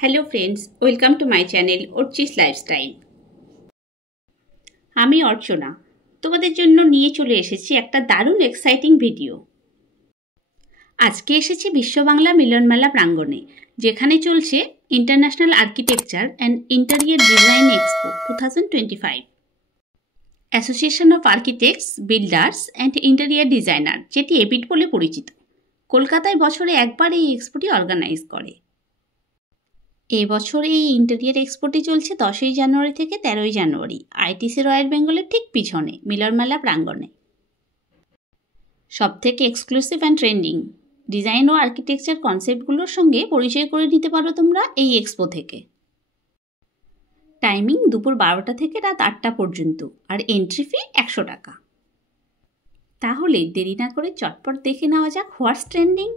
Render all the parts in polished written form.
Hello friends, welcome to my channel Archi's lifestyle. আমি অর্চনা, তোমাদের জন্য নিয়ে চলে এসেছি একটা দারুণ এক্সাইটিং ভিডিও। আজকে এসেছি বিশ্ব বাংলা মিলনমেলা প্রাঙ্গণে, যেখানে চলছে international architecture and interior design expo 2025। Association of architects, builders and interior designer, যেটি এপিড বলে পরিচিত, কলকাতায় বছরে একবার এই এক্সপোটি অর্গানাইজ করে। এবছর এই ইন্টেরিয়র এক্সপোটি চলছে 10ই জানুয়ারি থেকে 13ই জানুয়ারি আইটিসি রয়্যাল বেঙ্গলের ঠিক পিছনে মিলনমেলা প্রাঙ্গণে। সবথেকে এক্সক্লুসিভ অ্যান্ড ট্রেন্ডিং ডিজাইন ও আর্কিটেকচার কনসেপ্টগুলোর সঙ্গে পরিচয় করে নিতে পারো তোমরা এই এক্সপো থেকে। টাইমিং দুপুর 12টা থেকে রাত 8টা পর্যন্ত, আর এন্ট্রি ফি 100 টাকা। তাহলে দেরি না করে চটপট দেখে নেওয়া যাক হোয়াটস ট্রেন্ডিং।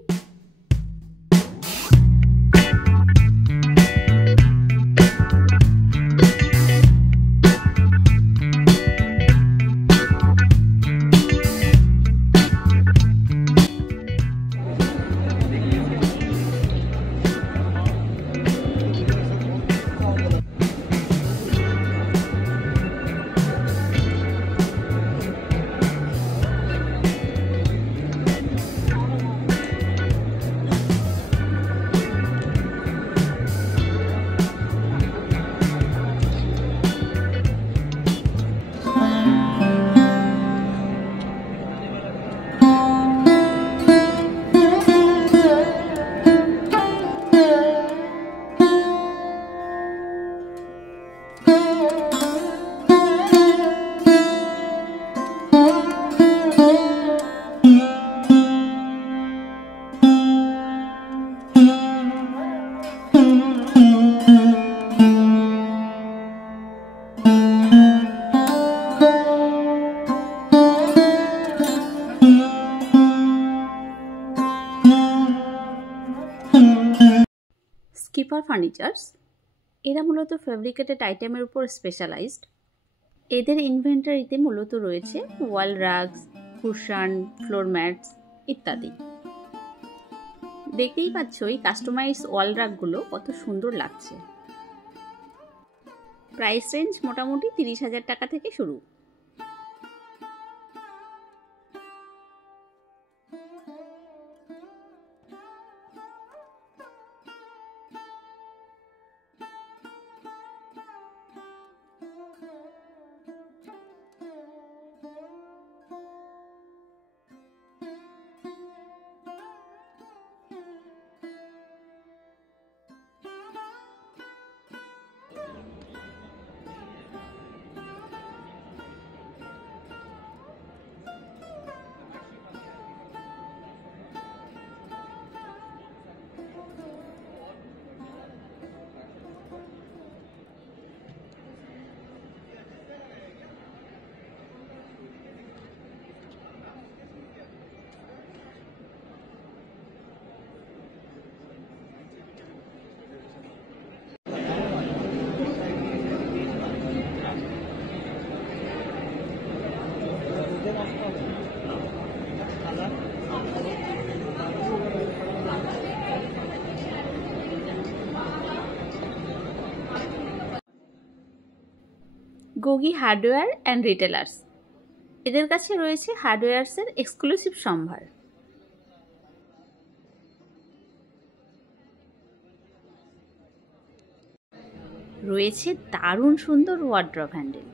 স্কিপার ফার্নিচার্স, এরা মূলত ফেব্রিকেটেড আইটেমের উপর স্পেশালাইজড। এদের ইনভেন্টারিতে মূলত রয়েছে ওয়াল রাগস, কুশন, ফ্লোর ম্যাটস ইত্যাদি। দেখতেই পাচ্ছ এই কাস্টমাইজ ওয়াল রাগগুলো কত সুন্দর লাগছে। প্রাইস রেঞ্জ মোটামুটি 30,000 টাকা থেকে শুরু। গোগি হার্ডওয়্যার অ্যান্ড রিটেলার্স, এদের কাছে রয়েছে হার্ডওয়্যার্সের এক্সক্লুসিভ সম্ভার। রয়েছে দারুণ সুন্দর ওয়ার্ড্রব হ্যান্ডেল।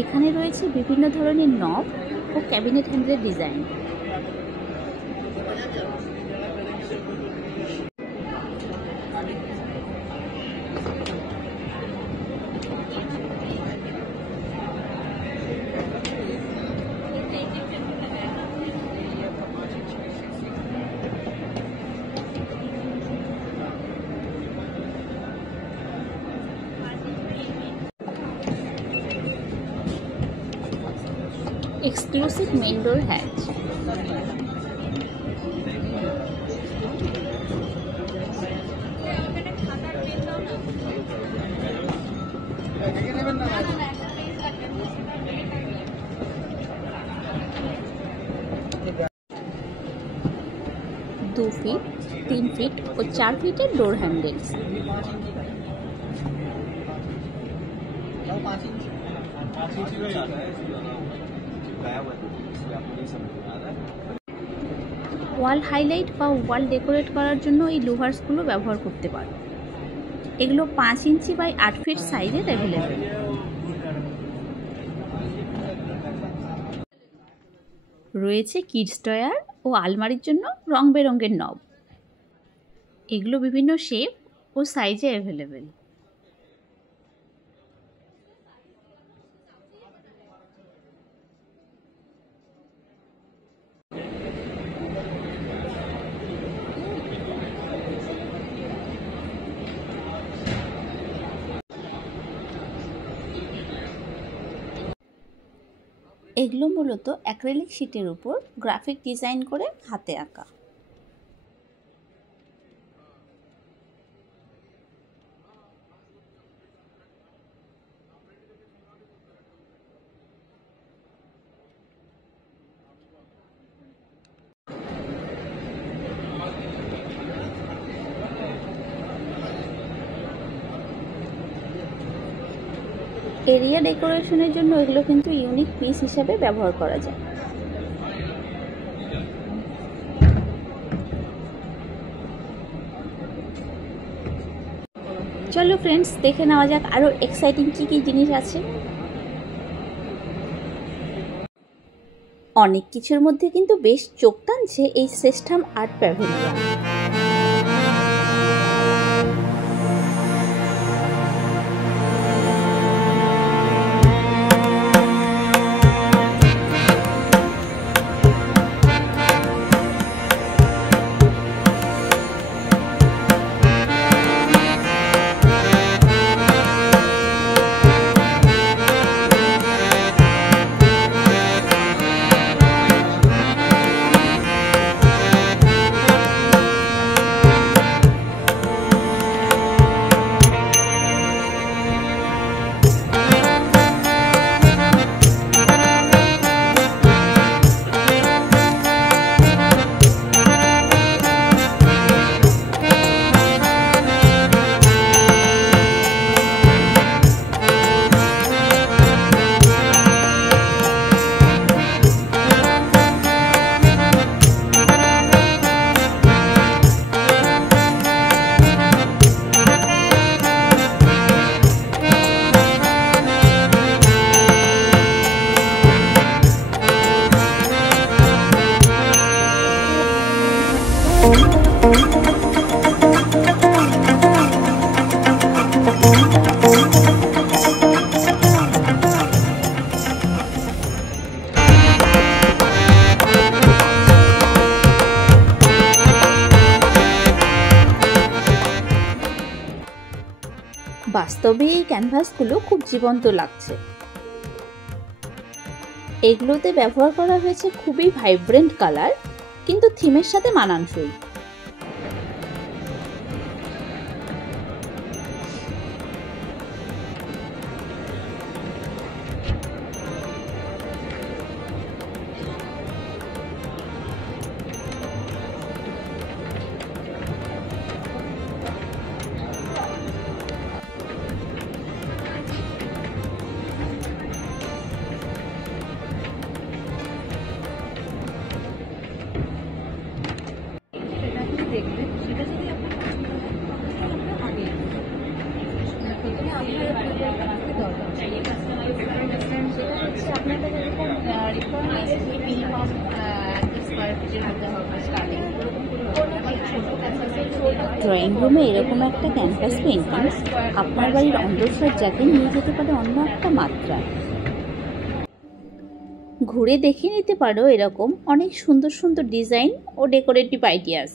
এখানে রয়েছে বিভিন্ন ধরনের নব ও ক্যাবিনেট হ্যান্ডেলের design. Exclusive main door hatch. 2 feet, 3 feet ও 4 ফিটের ডোর হ্যান্ডেল। ওয়াল হাইলাইট বা ওয়াল ডেকোরেট করার জন্য এই লুভার্সগুলো ব্যবহার করতে পারো। এগুলো 5 ইঞ্চি বাই 8 ফিট সাইজের অ্যাভেলেবেল। রয়েছে কিডস ড্রয়ার ও আলমারির জন্য রং বেরঙের নব। এগুলো বিভিন্ন শেপ ও সাইজে অ্যাভেলেবেল। এগুলো মূলত অ্যাক্রিলিক শিটের উপর গ্রাফিক ডিজাইন করে হাতে আঁকা। এরিয়া ডেকোরেশনের জন্য এগুলো কিন্তু ইউনিক পিস হিসাবে ব্যবহার করা যায়। চলো ফ্রেন্ডস, দেখে নেওয়া যাক আরো এক্সাইটিং কি জিনিস আছে। অনেক কিছুর মধ্যে কিন্তু বেশ চোখ টানছে এই শ্রেষ্ঠাম আর্ট প্যাভিলিয়ন। বাস্তবে এই ক্যানভাসগুলো খুব জীবন্ত লাগছে। এগুলোতে ব্যবহার করা হয়েছে খুবই ভাইব্রেন্ট কালার, কিন্তু থিমের সাথে মানানসই। ড্রয়িং রুমে এরকম একটা ক্যানভাস পেইন্টিং আপনার বাড়ির অন্দরসজ্জাকে নিয়ে যেতে পারে অন্য একটা মাত্রায়। ঘুরে দেখে নিতে পারো এরকম অনেক সুন্দর সুন্দর ডিজাইন ও ডেকোরেটিভ আইডিয়াস।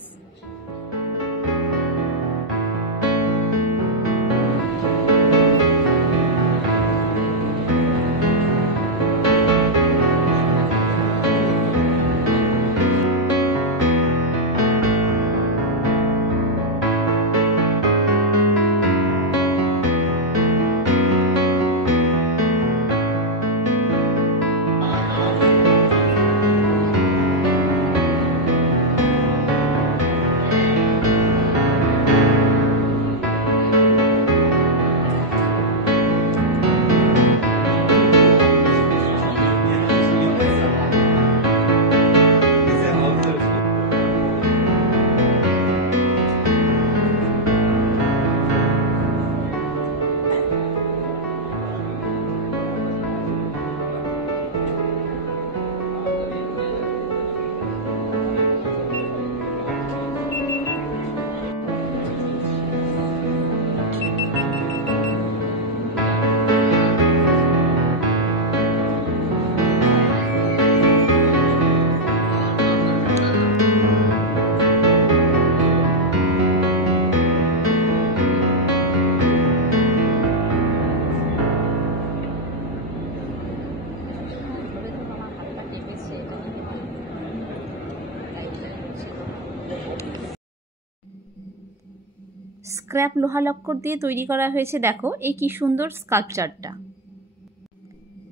স্ক্র্যাপ লোহা লক্কর দিয়ে তৈরি করা হয়েছে। দেখো এই কি সুন্দর স্কাল্পচারটা।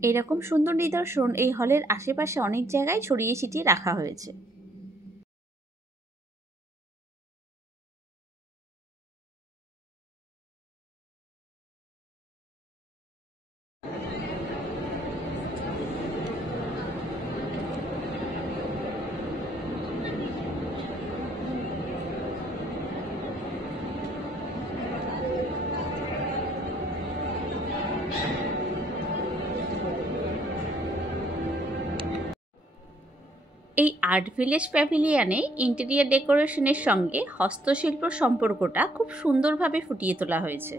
এরকম সুন্দর নিদর্শন এই হলের আশেপাশে অনেক জায়গায় ছড়িয়ে ছিটিয়ে রাখা হয়েছে। এই আর্ট ভিলেজ প্যাভিলিয়নে ইন্টেরিয়ার ডেকোরেশনের সঙ্গে হস্তশিল্প সম্পর্কটা খুব সুন্দরভাবে ফুটিয়ে তোলা হয়েছে।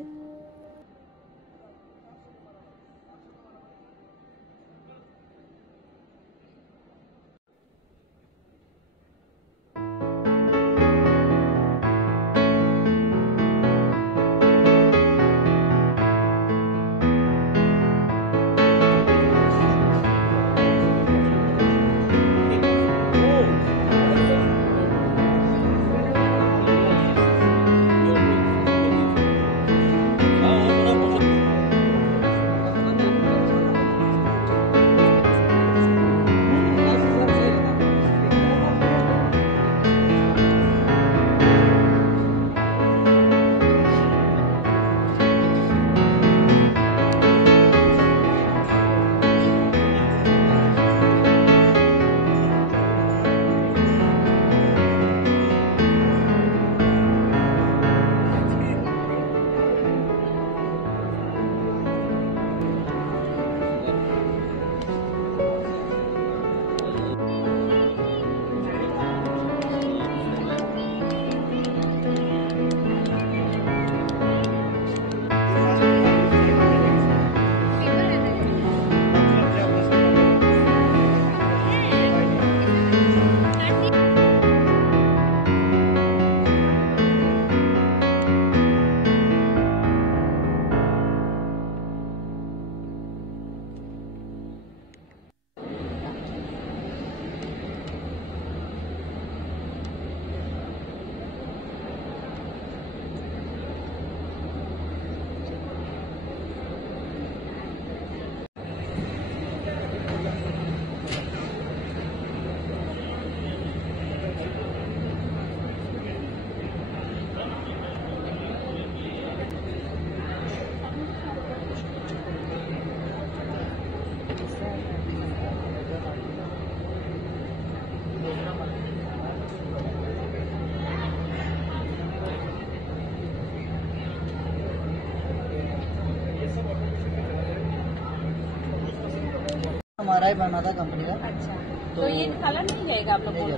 हमारा ही बना था कंपनी का। अच्छा, तो ये कलर नहीं जाएगा आप लोग?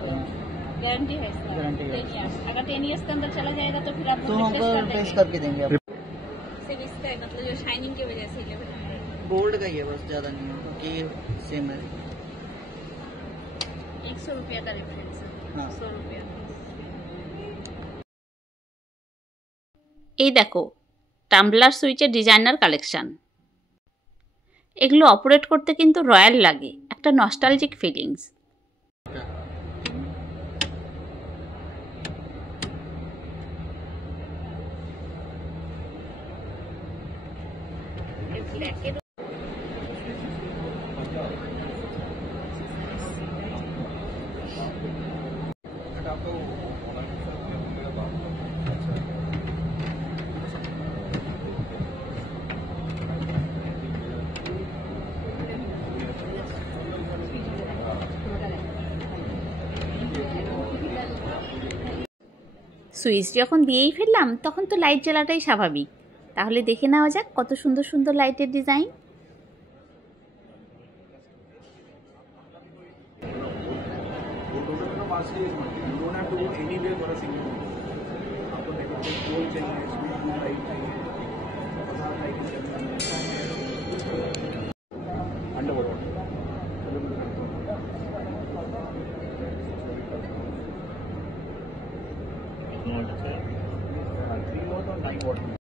गारंटी है इसका? गारंटी है। 10 years। अगर 10 years के अंदर चला जाएगा तो फिर आप तो हमको टेस्ट करके देंगे आप। सिर्फ इसका है, मतलब जो शाइनिंग की वजह से 1100। गोल्ड का ही है बस, ज्यादा नहीं है क्योंकि सेम है। 100 रुपया का रेफरेंस है। हाँ। 100 रुपया। এই দেখো টাম্বলার সুইচের ডিজাইনার কালেকশন। এগুলো অপারেট করতে কিন্তু রয়্যাল লাগে, একটা নস্টালজিক ফিলিংস। সুইচ যখন দিয়েই ফেললাম তখন তো লাইট জ্বালাটাই স্বাভাবিক। তাহলে দেখে নেওয়া যাক কত সুন্দর সুন্দর লাইটের ডিজাইন।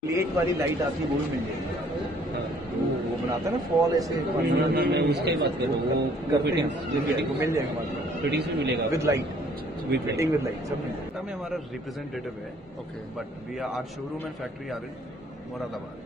प्लेट वाली लाइट आती है वो भी मिल जाएगी। वो बनाता है ना फॉल ऐसे। मैं उसका ही बात कर रहा हूँ, वो फिटिंग्स मिल जाएगा फिटिंग्स भी मिलेगा with light. With fitting with light सब मिलता है। हमारा रिप्रेजेंटेटिव है। Okay, but we are our showroom and factory are in Moradabad.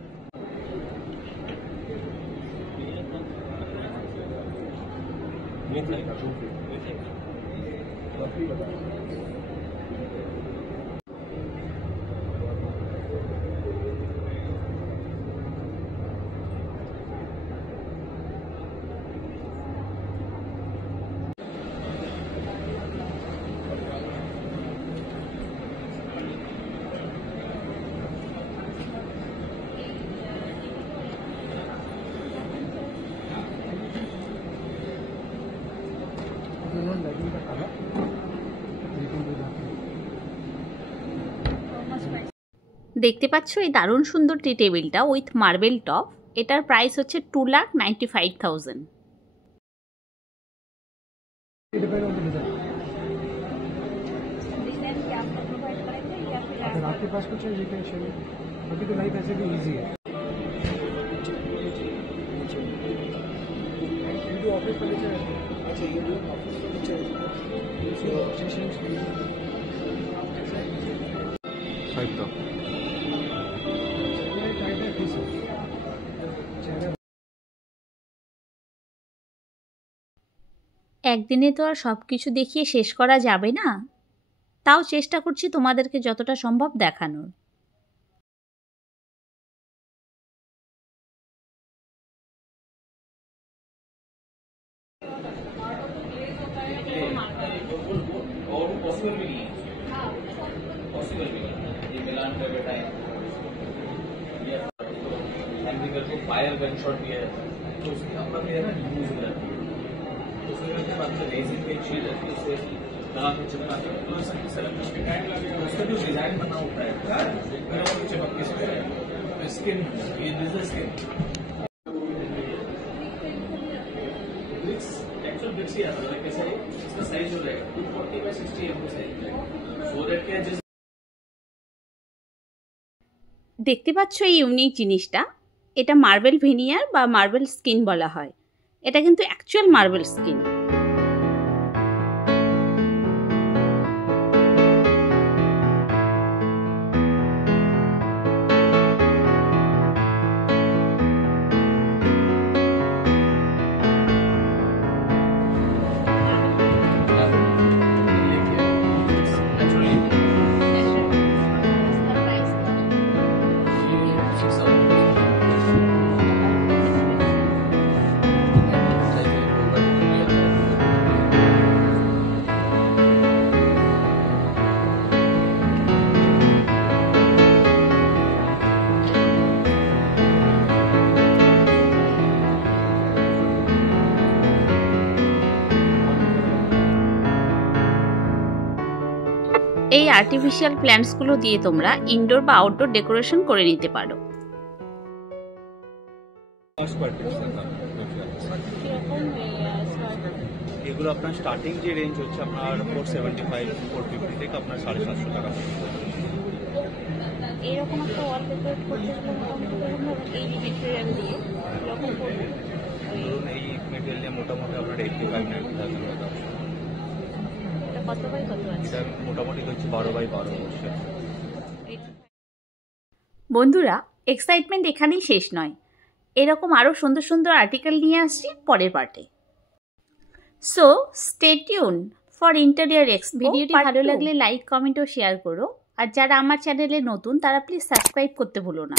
দেখতে পাচ্ছ এই দারুণ সুন্দর টি টেবিলটা উইথ মার্বেল টপ। এটার প্রাইস হচ্ছে 2,95,000। अगर आपके पास कुछ है ये कैन शेयर। अभी तो लाइफ ऐसे भी इजी है। वीडियो ऑफिस पर नीचे। अच्छा, ये भी ऑफिस पर नीचे। सेशंस 5 तो একদিনে তো আর সব কিছু দেখিয়ে শেষ করা যাবে না, তাও চেষ্টা করছি তোমাদেরকে যতটা সম্ভব দেখানোর। फायर गन शॉट भी है तो उसके अपना भी है ना यूज हो जाती है। तो उसके बाद रेजिन पे चीज है इससे लगा के चिपका के उसका जो डिजाइन बना होता है मेरा वो चिपक के स्किन ये business skin bricks actual bricks ही आता है। कैसे इसका साइज हो जाएगा 240 by 60 mm साइज सो दैट क्या जिस দেখতে পাচ্ছ এই ইউনিক জিনিসটা, এটা মার্বেল ভিনিয়ার বা মার্বেল স্কিন বলা হয়। এটা কিন্তু অ্যাকচুয়াল মার্বেল স্কিন। এই আর্টিফিশিয়াল প্ল্যান্টসগুলো দিয়ে তোমরা ইনডোর বা আউটডোর ডেকোরেশন করে নিতে পারো। এগুলো আপনার স্টার্টিং যে রেঞ্জ হচ্ছে আপনার 475 450 থেকে আপনার 750 টাকা। এরকম একটা ওয়ালপেপার করতে এই মেটেরিয়াল দিয়ে এরকম করবে। ধরুন এই মেটেরিয়াল দিয়ে মোটামুটি আপনার 85-90,000 টাকা। এটা কত বাই কত আছে? এটা মোটামুটি হচ্ছে 12 বাই 12 হচ্ছে। বন্ধুরা, এক্সাইটমেন্ট এখানেই শেষ নয়, এরকম আরও সুন্দর সুন্দর আর্টিকেল নিয়ে আসছি পরের পার্টে। So stay tune for interior expo. ভিডিওটি ভালো লাগলে লাইক, কমেন্ট ও শেয়ার করো। আর যারা আমার চ্যানেলে নতুন তারা প্লিজ সাবস্ক্রাইব করতে ভুলো না।